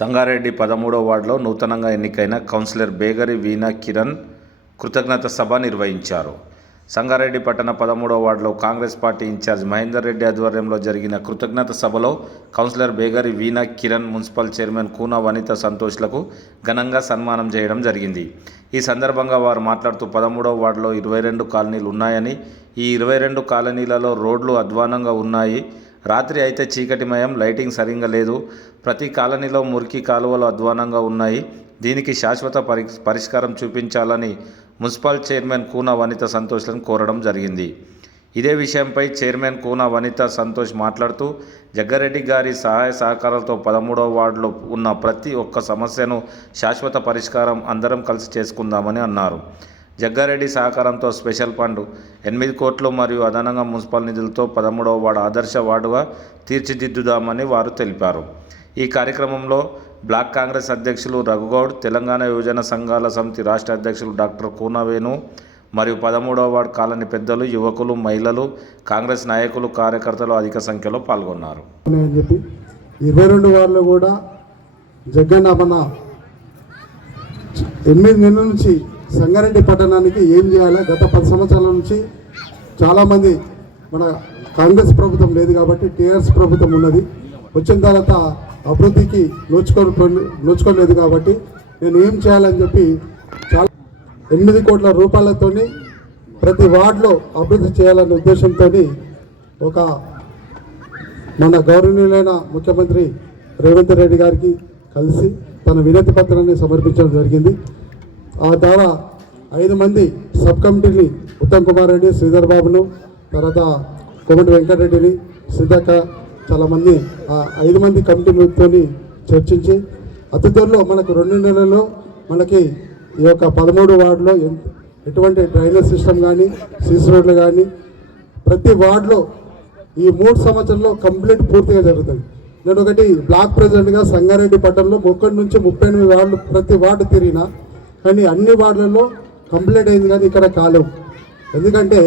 సంగారెడ్డి పదమూడో వార్డులో నూతనంగా ఎన్నికైన కౌన్సిలర్ బేగరి వీణా కిరణ్ కృతజ్ఞత సభ నిర్వహించారు. సంగారెడ్డి పట్టణ పదమూడో వార్డులో కాంగ్రెస్ పార్టీ ఇన్ఛార్జ్ మహేందర్ రెడ్డి ఆధ్వర్యంలో జరిగిన కృతజ్ఞత సభలో councillor Begari Veena Kiran municipal chairman Koona Vanitha సంతోష్లకు ఘనంగా సన్మానం చేయడం జరిగింది. ఈ సందర్భంగా వారు మాట్లాడుతూ పదమూడవ వార్డులో ఇరవై రెండు కాలనీలు ఉన్నాయని ఈ ఇరవై రెండు కాలనీలలో రోడ్లు అధ్వానంగా ఉన్నాయి. రాత్రి అయితే చీకటిమయం లైటింగ్ సరిగ్గా లేదు. ప్రతి కాలనీలో మురికి కాలువలు అధ్వానంగా ఉన్నాయి. దీనికి శాశ్వత పరి పరిష్కారం చూపించాలని మున్సిపల్ చైర్మన్ కూన వనిత సంతోష్లను కోరడం జరిగింది. ఇదే విషయంపై చైర్మన్ కూన వనిత సంతోష్ మాట్లాడుతూ జగ్గారెడ్డి గారి సహాయ సహకారాలతో పదమూడవ వార్డులో ఉన్న ప్రతి ఒక్క సమస్యను శాశ్వత పరిష్కారం అందరం కలిసి చేసుకుందామని అన్నారు. జగ్గారెడ్డి సహకారంతో స్పెషల్ ఫండ్ ఎనిమిది కోట్లు మరియు అదనంగా మున్సిపల్ నిధులతో పదమూడవ వార్డు ఆదర్శ వార్డుగా తీర్చిదిద్దుదామని వారు తెలిపారు. ఈ కార్యక్రమంలో బ్లాక్ కాంగ్రెస్ అధ్యక్షులు రఘుగౌడ్ తెలంగాణ యువజన సంఘాల సమితి రాష్ట్ర అధ్యక్షులు డాక్టర్ కూనవేణు మరియు పదమూడవ వార్డు కాలనీ పెద్దలు యువకులు మహిళలు కాంగ్రెస్ నాయకులు కార్యకర్తలు అధిక సంఖ్యలో పాల్గొన్నారు. ఇరవై రెండు వార్లు కూడా జగన్ మన ఎనిమిది నెలల నుంచి సంగారెడ్డి పట్టణానికి ఏం చేయాలి? గత పది సంవత్సరాల నుంచి చాలామంది మన కాంగ్రెస్ ప్రభుత్వం లేదు కాబట్టి టీఆర్ఎస్ ప్రభుత్వం ఉన్నది. వచ్చిన తర్వాత అభివృద్ధికి నోచుకో నోచుకోలేదు కాబట్టి నేను ఏం చేయాలని చెప్పి చాలా ఎనిమిది కోట్ల రూపాయలతోని ప్రతి వార్డులో అభివృద్ధి చేయాలనే ఉద్దేశంతో ఒక మన గౌరవనీయులైన ముఖ్యమంత్రి రేవంత్ రెడ్డి గారికి కలిసి తన వినతి పత్రాన్ని సమర్పించడం జరిగింది. ఆ ద్వారా ఐదు మంది సబ్ కమిటీని ఉత్తమ్ కుమార్ రెడ్డి శ్రీధర్ బాబును తర్వాత కోమటి వెంకటరెడ్డిని సిద్ధక్క చాలామంది ఆ ఐదు మంది కమిటీలతో చర్చించి అతి త్వరలో మనకు రెండు నెలల్లో మనకి ఈ యొక్క పదమూడు వార్డులో ఎటువంటి డ్రైనేజ్ సిస్టమ్ కానీ సీసీ రోడ్లు కానీ ప్రతి వార్డులో ఈ మూడు సంవత్సరంలో కంప్లీట్ పూర్తిగా జరుగుతుంది నేను ఒకటి బ్లాక్ ప్రెసిడెంట్గా సంగారెడ్డి పట్టణంలో ఒక్కటి నుంచి ముప్పై ఎనిమిది వార్డులు ప్రతి వార్డు తిరిగినా కానీ అన్ని వార్డులలో కంప్లీట్ అయింది కానీ ఇక్కడ కాలేవు. ఎందుకంటే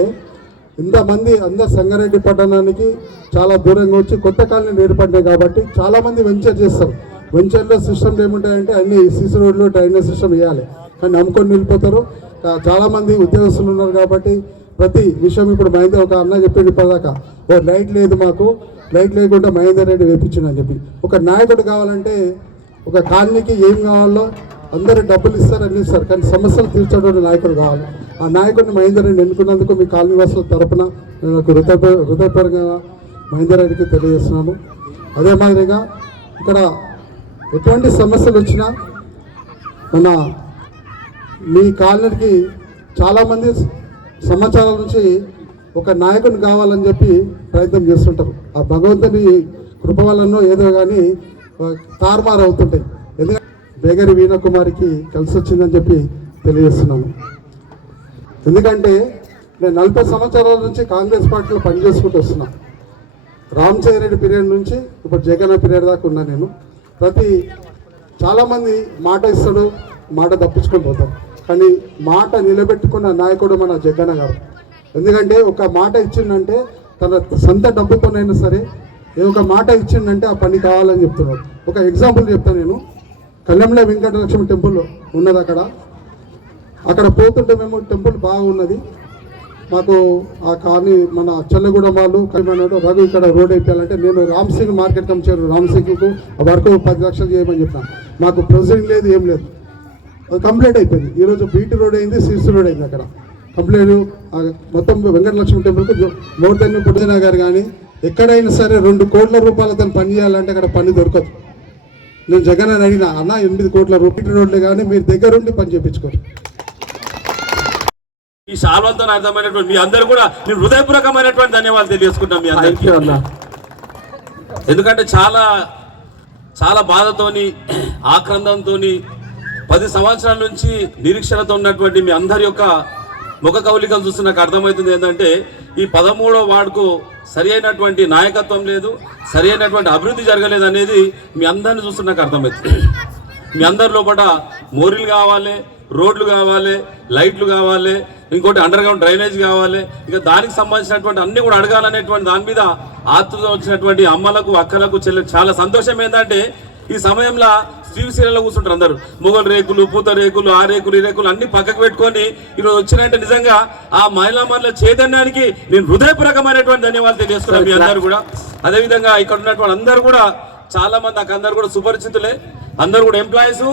ఇంతమంది అందరు సంగారెడ్డి పట్టణానికి చాలా దూరంగా వచ్చి కొత్త కాలనీ ఏర్పడ్డాయి కాబట్టి చాలామంది వెంచర్ చేస్తారు. వెంచర్లో సిస్టమ్లు ఏముంటాయంటే అన్ని సీసీ రోడ్లు డ్రైనేజ్ సిస్టమ్ వేయాలి. కానీ నమ్ముకొని నిలిపోతారు. చాలామంది ఉద్యోగస్తులు ఉన్నారు కాబట్టి ప్రతి విషయం ఇప్పుడు మహేందర్ ఒక అన్న చెప్పింది ఇప్పటిదాకా. ఓ లైట్ లేదు మాకు. లైట్ లేకుండా మహేందర్ రెడ్డి వేపించిండు అని చెప్పి. ఒక నాయకుడు కావాలంటే ఒక కాలనీకి ఏం కావాలో అందరూ డబ్బులు ఇస్తారు అన్ని ఇస్తారు. కానీ సమస్యలు తీర్చడం నాయకుడు కావాలి. ఆ నాయకుడిని మహేందర్ రెడ్డి ఎన్నుకున్నందుకు మీ కాలనీ వాసుల తరపున నేను ఒక హృదయ హృదయపరంగా మహేందర్ రెడ్డికి తెలియజేస్తున్నాను. అదే మాదిరిగా ఇక్కడ ఎటువంటి సమస్యలు వచ్చినా మన మీ కాలనీకి చాలామంది సమాచారం నుంచి ఒక నాయకుని కావాలని చెప్పి ప్రయత్నం చేస్తుంటారు. ఆ భగవంతుని కృప వలనో ఏదో కానీ తారుమారు అవుతుంటాయి బేగరి వీణకుమారికి కలిసి వచ్చిందని చెప్పి తెలియజేస్తున్నాను. ఎందుకంటే నేను నలభై సంవత్సరాల నుంచి కాంగ్రెస్ పార్టీలో పనిచేసుకుంటూ వస్తున్నా. రామచంద్రెడ్డి పీరియడ్ నుంచి ఇప్పుడు జగన్ పీరియడ్ దాకా ఉన్నా నేను. ప్రతి చాలామంది మాట ఇస్తాడు మాట తప్పించుకొని పోతారు. కానీ మాట నిలబెట్టుకున్న నాయకుడు మన జగన్ గారు. ఎందుకంటే ఒక మాట ఇచ్చిందంటే తన సొంత డబ్బుతోనైనా సరే ఏ ఒక మాట ఇచ్చిందంటే ఆ పని కావాలని చెప్తున్నాడు. ఒక ఎగ్జాంపుల్ చెప్తాను నేను. కళ్యాణంలో వెంకటలక్ష్మి టెంపుల్ ఉన్నది అక్కడ. అక్కడ పోతుంటే మేము టెంపుల్ బాగున్నది. మాకు ఆ కానీ మన చెల్లగూడెం వాళ్ళు కలిమన్నాడు రఘు ఇక్కడ రోడ్ అయిపోయాలంటే నేను రామ్సింగ్ మార్కెట్ కమిచారు రామ్సింగ్కు ఆ వర్క్ పది లక్షలు చేయమని చెప్పాను. మాకు ప్రొసీడింగ్ లేదు ఏం లేదు. అది కంప్లీట్ అయిపోయింది. ఈరోజు బీటీ రోడ్ అయింది సిసి రోడ్ అయింది అక్కడ. కంప్లీట్ మొత్తం వెంకటలక్ష్మి టెంపుల్కి మోర్ దెన్ పుట్టిన గారు కానీ ఎక్కడైనా సరే రెండు కోట్ల రూపాయలతో పని చేయాలంటే అక్కడ పని దొరకదు. నేను జగన్ అని అడిగిన అన్న ఎనిమిది కోట్ల రూపాయల రోడ్లు కానీ మీరు దగ్గరుండి పని చేయించుకోరు ఈ శాల్వంతో అర్థమైనటువంటి మీ అందరూ కూడా నేను హృదయపూర్వకమైనటువంటి ధన్యవాదాలు తెలియజేసుకుంటాం మీ అందరికీ. అన్న. ఎందుకంటే చాలా చాలా బాధతోని ఆక్రందంతోని పది సంవత్సరాల నుంచి నిరీక్షణతో ఉన్నటువంటి మీ అందరి యొక్క ముఖ కవలికలు చూస్తే నాకు అర్థమవుతుంది ఏంటంటే ఈ పదమూడో వార్డుకు సరి అయినటువంటి నాయకత్వం లేదు సరి అయినటువంటి అభివృద్ధి జరగలేదు అనేది మీ అందరిని చూస్తే నాకు అర్థమవుతుంది. మీ అందరి లోపల మోరీలు కావాలి రోడ్లు కావాలి లైట్లు కావాలి ఇంకోటి అండర్ గ్రౌండ్ డ్రైనేజ్ కావాలి ఇంకా దానికి సంబంధించినటువంటి అన్ని కూడా అడగాలనేటువంటి దాని మీద ఆతృత వచ్చినటువంటి అమ్మలకు అక్కలకు చెల్లె చాలా సంతోషం ఏంటంటే ఈ సమయంలో శ్రీశైలంలో కూర్చుంటారు అందరు. మొగల్ రేకులు పూత రేకులు ఆ రేకులు ఈ రేకులు అన్ని పక్కకు పెట్టుకొని ఈరోజు వచ్చినాయంటే నిజంగా ఆ మహిళామణుల చైతన్యానికి నేను హృదయపూర్వకమైనటువంటి ధన్యవాదాలు తెలియజేస్తున్నాను మీ అందరూ కూడా. అదేవిధంగా ఇక్కడ ఉన్నటువంటి అందరూ కూడా చాలా మంది నాకు అందరూ కూడా సుపరిచితులే. అందరూ కూడా ఎంప్లాయీస్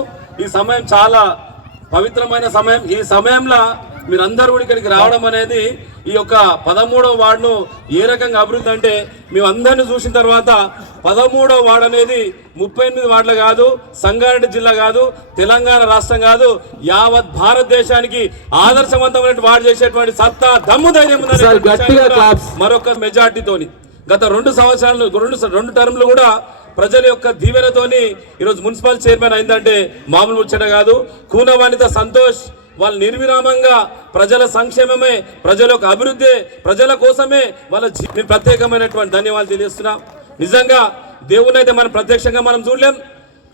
ఈ సమయం చాలా పవిత్రమైన సమయం. ఈ సమయంలో మీరందరూ కూడా ఇక్కడికి రావడం అనేది ఈ యొక్క పదమూడవ వార్డును ఏ రకంగా అభివృద్ధి అంటే మేము అందరిని చూసిన తర్వాత పదమూడవ వార్డు అనేది ముప్పై ఎనిమిది వార్డులు కాదు సంగారెడ్డి జిల్లా కాదు తెలంగాణ రాష్ట్రం కాదు యావత్ భారతదేశానికి ఆదర్శవంతమైన వార్డు చేసేటువంటి సత్తా దమ్ము ధైర్యం. మరొక మెజార్టీతోని గత రెండు సంవత్సరాలు రెండు రెండు టర్మ్లు కూడా ప్రజల యొక్క దీవెనతోని ఈరోజు మున్సిపల్ చైర్మన్ అయిందంటే మామూలు ముచ్చట కాదు కూనవాణిత సంతోష్ వాళ్ళు నిర్విరామంగా ప్రజల సంక్షేమమే ప్రజల యొక్క అభివృద్ధి ప్రజల కోసమే వాళ్ళ ప్రత్యేకమైనటువంటి ధన్యవాదాలు తెలియజేస్తున్నా. నిజంగా దేవుని అయితే మనం ప్రత్యక్షంగా మనం చూడలేం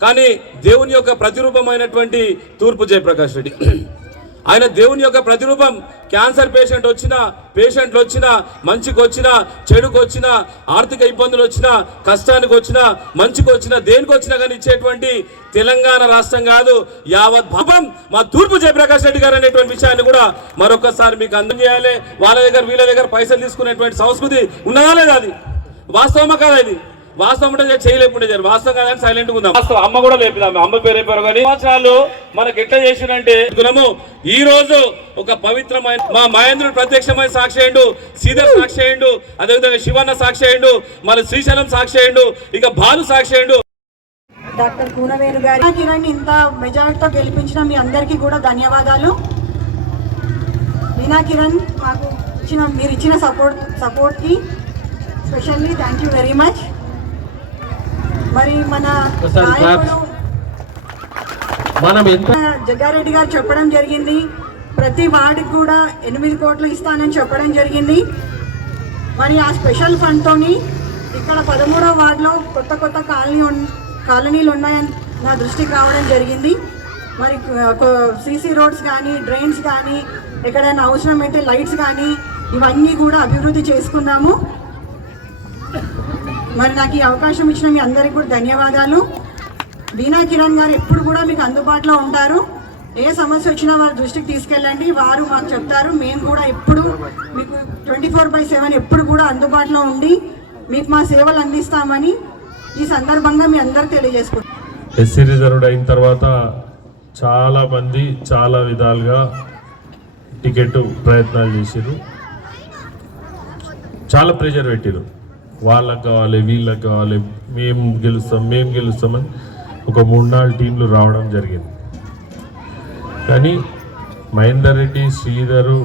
కానీ దేవుని యొక్క ప్రతిరూపమైనటువంటి తూర్పు జయప్రకాష్ రెడ్డి. ఆయన దేవుని యొక్క ప్రతిరూపం క్యాన్సర్ పేషెంట్ వచ్చినా పేషెంట్లు వచ్చినా మంచికి వచ్చినా చెడుకు వచ్చినా ఆర్థిక ఇబ్బందులు వచ్చినా కష్టానికి వచ్చినా మంచికి వచ్చినా దేనికి వచ్చినా కానీ ఇచ్చేటువంటి తెలంగాణ రాష్ట్రం కాదు యావత్ భావం మా తూర్పు జయప్రకాష్ రెడ్డి గారు అనేటువంటి విషయాన్ని కూడా మరొకసారి మీకు అందజేయాలి వాళ్ళ దగ్గర వీళ్ళ దగ్గర పైసలు తీసుకునేటువంటి సంస్కృతి ఉన్నదా లేదా అది? వాస్తవమా కాదా ఇది? వాస్తవం అంటే చేయలేకుండా చేయాలి వాస్తవం కాదని సైలెంట్ ఉందాం. వాస్తవం. అమ్మ కూడా లేపింది. అమ్మ పేరు అయిపోయారు కానీ సంవత్సరాలు మనకి ఎట్లా చేసినంటే గుణము ఈ రోజు ఒక పవిత్రమైన మా మహేంద్రుడు ప్రత్యక్షమైన సాక్షి అయ్యిండు శ్రీధర్ సాక్షి అయ్యిండు అదేవిధంగా శివన్న సాక్షి అయ్యిండు మన శ్రీశైలం సాక్షి అయ్యిండు ఇక భాను సాక్షి అయ్యిండు. డాక్టర్ కూనవేణు గారి కిరణ్ ఇంత మెజారిటీతో గెలిపించిన మీ అందరికీ కూడా ధన్యవాదాలు. మీనా కిరణ్ మాకు ఇచ్చిన మీరు ఇచ్చిన support సపోర్ట్కి specially thank you very much మరి మన ఎంత జగ్గారెడ్డి గారు చెప్పడం జరిగింది. ప్రతి వార్డుకి కూడా ఎనిమిది కోట్లు ఇస్తానని చెప్పడం జరిగింది. మరి ఆ స్పెషల్ ఫండ్తోని ఇక్కడ పదమూడవ వార్డులో కొత్త కొత్త కాలనీ కాలనీలు ఉన్నాయని నా దృష్టికి రావడం జరిగింది. మరి సీసీ రోడ్స్ కానీ డ్రైన్స్ కానీ ఎక్కడైనా అవసరమైతే లైట్స్ కానీ ఇవన్నీ కూడా అభివృద్ధి చేసుకున్నాము. మరి నాకు ఈ అవకాశం ఇచ్చిన మీ అందరికీ కూడా ధన్యవాదాలు. బీనా కిరణ్ గారు ఎప్పుడు కూడా మీకు అందుబాటులో ఉంటారు. ఏ సమస్య వచ్చినా వారి దృష్టికి తీసుకెళ్ళండి. వారు మాకు చెప్తారు. మేము కూడా ఎప్పుడు మీకు ట్వంటీ ఫోర్ బై సెవెన్ ఎప్పుడు కూడా అందుబాటులో ఉండి మీకు మా సేవలు అందిస్తామని ఈ సందర్భంగా మీ అందరికి తెలియజేసుకుంటాం ఎస్సీ రిజర్వ్డ్ అయిన తర్వాత చాలా మంది చాలా విధాలుగా టికెట్ ప్రయత్నాలు చేసిరు చాలా ప్రెషర్ పెట్టిరు. వాళ్ళకి కావాలి వీళ్ళకి కావాలి మేము గెలుస్తాం మేము గెలుస్తామని ఒక మూడు నాలుగు టీంలు రావడం జరిగింది. కానీ మహేందర్ రెడ్డి శ్రీధరు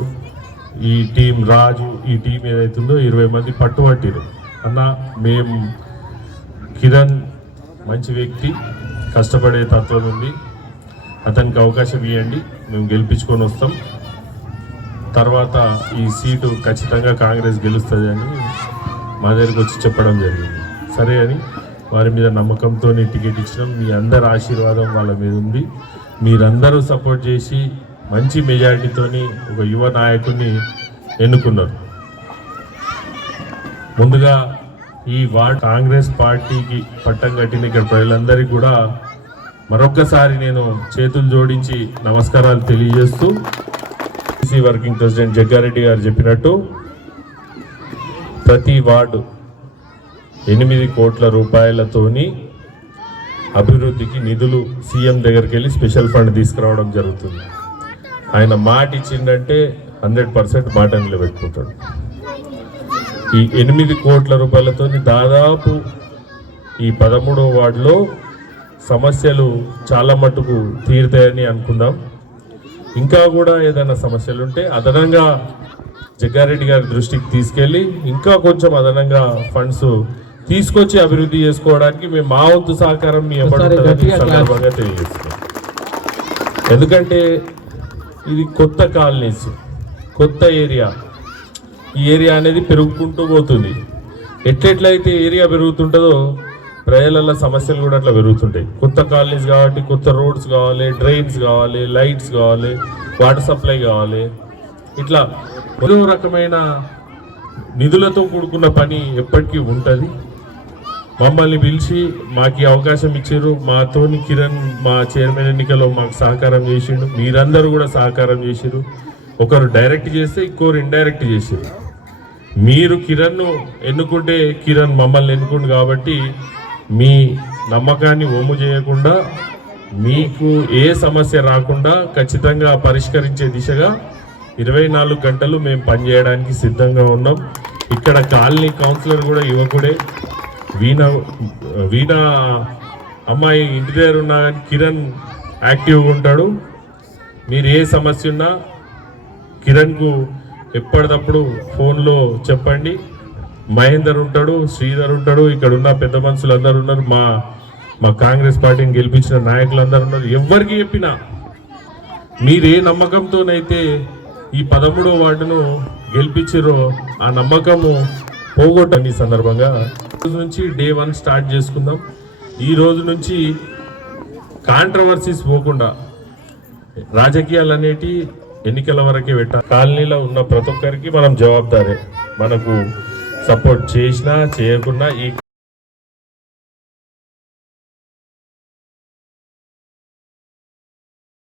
ఈ టీం రాజు ఈ టీం ఏదైతుందో ఇరవై మంది పట్టుబట్టిరు అన్న మేము కిరణ్ మంచి వ్యక్తి కష్టపడే తత్వం ఉంది. అతనికి అవకాశం ఇవ్వండి మేము గెలిపించుకొని వస్తాం. తర్వాత ఈ సీటు ఖచ్చితంగా కాంగ్రెస్ గెలుస్తుంది అని మా దగ్గరికి వచ్చి చెప్పడం జరిగింది. సరే అని వారి మీద నమ్మకంతో టికెట్ ఇచ్చినాం. మీ అందరి ఆశీర్వాదం వాళ్ళ మీద ఉంది. మీరందరూ సపోర్ట్ చేసి మంచి మెజారిటీతోని ఒక యువ నాయకుడిని ఎన్నుకున్నారు. ముందుగా ఈ వార్డ్ కాంగ్రెస్ పార్టీకి పట్టం కట్టిన ఇక్కడ ప్రజలందరికీ కూడా మరొక్కసారి నేను చేతులు జోడించి నమస్కారాలు తెలియజేస్తూ వర్కింగ్ ప్రెసిడెంట్ జగ్గారెడ్డి గారు చెప్పినట్టు ప్రతి వార్డు ఎనిమిది కోట్ల రూపాయలతోని అభివృద్ధికి నిధులు సీఎం దగ్గరికి వెళ్ళి స్పెషల్ ఫండ్ తీసుకురావడం జరుగుతుంది. ఆయన మాట ఇచ్చిందంటే హండ్రెడ్ పర్సెంట్ మాట నిలబెట్టుకుంటాడు ఈ ఎనిమిది కోట్ల రూపాయలతో దాదాపు ఈ పదమూడవ వార్డులో సమస్యలు చాలా మటుకు తీరుతాయని అనుకుందాం. ఇంకా కూడా ఏదైనా సమస్యలు ఉంటే అదనంగా జగ్గారెడ్డి గారి దృష్టికి తీసుకెళ్ళి ఇంకా కొంచెం అదనంగా ఫండ్స్ తీసుకొచ్చి అభివృద్ధి చేసుకోవడానికి మేము మా వంతు సహకారం మీ సందర్భంగా తెలియజేస్తున్నాం. ఎందుకంటే ఇది కొత్త కాలనీస్ కొత్త ఏరియా. ఈ ఏరియా అనేది పెరుగుకుంటూ పోతుంది. ఎట్లెట్లయితే ఏరియా పెరుగుతుంటుందో ప్రజల సమస్యలు కూడా అట్లా పెరుగుతుంటాయి. కొత్త కాలనీస్ కాబట్టి కొత్త రోడ్స్ కావాలి డ్రైన్స్ కావాలి లైట్స్ కావాలి వాటర్ సప్లై కావాలి. ఇట్లా ఏదో రకమైన నిధులతో కూడుకున్న పని ఎప్పటికీ ఉంటుంది. మమ్మల్ని పిలిచి మాకు అవకాశం ఇచ్చారు. మాతోని కిరణ్ మా చైర్మన్ ఎన్నికలో మాకు సహకారం చేసిండు. మీరందరూ కూడా సహకారం చేసిరు ఒకరు డైరెక్ట్ చేస్తే ఇంకోరు ఇండైరెక్ట్ చేసిరు మీరు కిరణ్ను ఎన్నుకుంటే కిరణ్ మమ్మల్ని ఎన్నుకుండు కాబట్టి మీ నమ్మకాన్ని ఒమ్ము చేయకుండా మీకు ఏ సమస్య రాకుండా ఖచ్చితంగా పరిష్కరించే దిశగా ఇరవై నాలుగు గంటలు మేము పనిచేయడానికి సిద్ధంగా ఉన్నాం. ఇక్కడ కాలనీ కౌన్సిలర్ కూడా యువకుడే. వీణ వీణ అమ్మాయి ఇంటి దగ్గర ఉన్న కిరణ్ యాక్టివ్గా ఉంటాడు. మీరు ఏ సమస్య ఉన్నా కిరణ్కు ఎప్పటికప్పుడు ఫోన్లో చెప్పండి. మహేందర్ ఉంటాడు శ్రీధర్ ఉంటాడు ఇక్కడ ఉన్న పెద్ద మనుషులు అందరు ఉన్నారు. మా మా కాంగ్రెస్ పార్టీని గెలిపించిన నాయకులు అందరు ఉన్నారు. ఎవరికి చెప్పినా మీరు ఏ నమ్మకంతోనైతే ఈ పదమూడో వార్డును గెలిపించారో ఆ నమ్మకము పోగొట్టని ఈ సందర్భంగా రోజు నుంచి డే వన్ స్టార్ట్ చేసుకుందాం. ఈ రోజు నుంచి కాంట్రవర్సీస్ పోకుండా రాజకీయాలు అనేటి ఎన్నికల వరకే పెట్టాం కాలనీలో ఉన్న ప్రతి ఒక్కరికి మనం జవాబుదారే. మనకు సపోర్ట్ చేసినా చేయకుండా ఈ